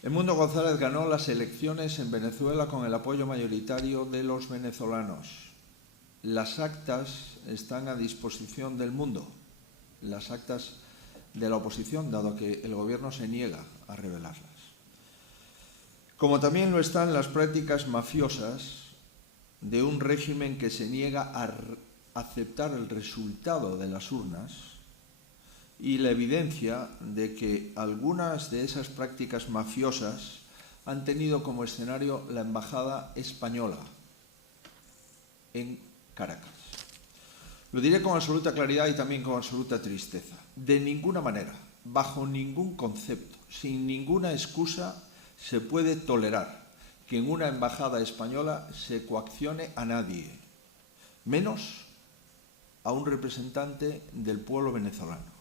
Edmundo González ganó las elecciones en Venezuela con el apoyo mayoritario de los venezolanos. Las actas están a disposición del mundo, las actas de la oposición, dado que el gobierno se niega a revelarlas. Como también lo están las prácticas mafiosas de un régimen que se niega a aceptar el resultado de las urnas y la evidencia de que algunas de esas prácticas mafiosas han tenido como escenario la embajada española en Caracas. Lo diré con absoluta claridad y también con absoluta tristeza. De ninguna manera, bajo ningún concepto, sin ninguna excusa, se puede tolerar que en una embajada española se coaccione a nadie, menos a un representante del pueblo venezolano,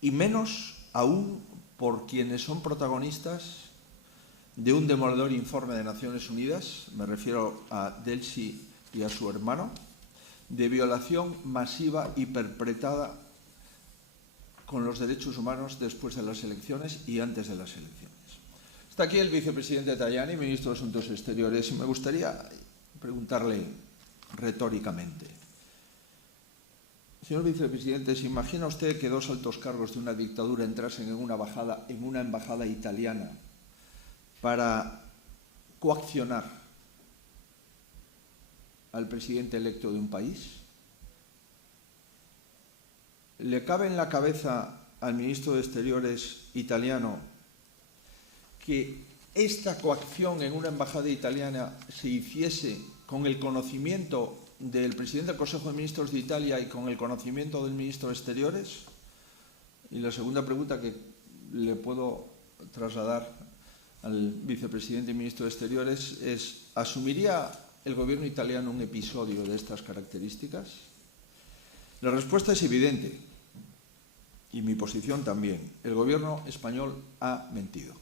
y menos aún por quienes son protagonistas de un demoledor informe de Naciones Unidas, me refiero a Delcy y a su hermano, de violación masiva y perpetrada con los derechos humanos después de las elecciones y antes de las elecciones. Está aquí el vicepresidente Tajani, ministro de Asuntos Exteriores, y me gustaría preguntarle retóricamente. Señor vicepresidente, ¿se imagina usted que dos altos cargos de una dictadura entrasen en una embajada italiana para coaccionar al presidente electo de un país? ¿Le cabe en la cabeza al ministro de Exteriores italiano que esta coacción en una embajada italiana se hiciese con el conocimiento del presidente del Consejo de Ministros de Italia y con el conocimiento del ministro de Exteriores? Y la segunda pregunta que le puedo trasladar al vicepresidente y ministro de Exteriores es: ¿asumiría el gobierno italiano un episodio de estas características? La respuesta es evidente, y mi posición también. El gobierno español ha mentido.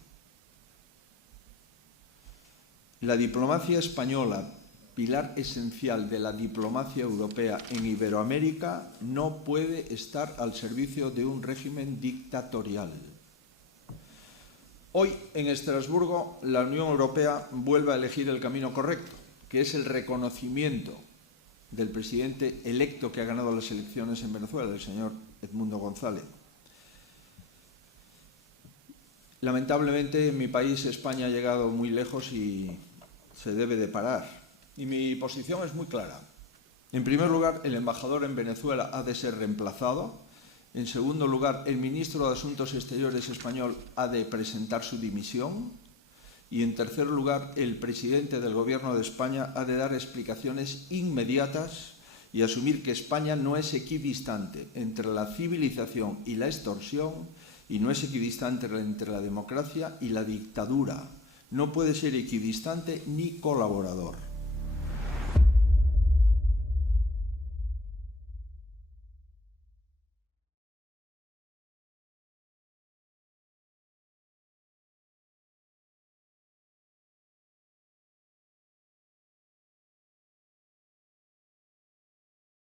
La diplomacia española, pilar esencial de la diplomacia europea en Iberoamérica, no puede estar al servicio de un régimen dictatorial. Hoy, en Estrasburgo, la Unión Europea vuelve a elegir el camino correcto, que es el reconocimiento del presidente electo que ha ganado las elecciones en Venezuela, el señor Edmundo González. Lamentablemente, en mi país, España ha llegado muy lejos y se debe de parar. Y mi posición es muy clara. En primer lugar, el embajador en Venezuela ha de ser reemplazado. En segundo lugar, el ministro de Asuntos Exteriores español ha de presentar su dimisión. Y en tercer lugar, el presidente del Gobierno de España ha de dar explicaciones inmediatas y asumir que España no es equidistante entre la civilización y la extorsión, y no es equidistante entre la democracia y la dictadura. No puede ser equidistante ni colaborador.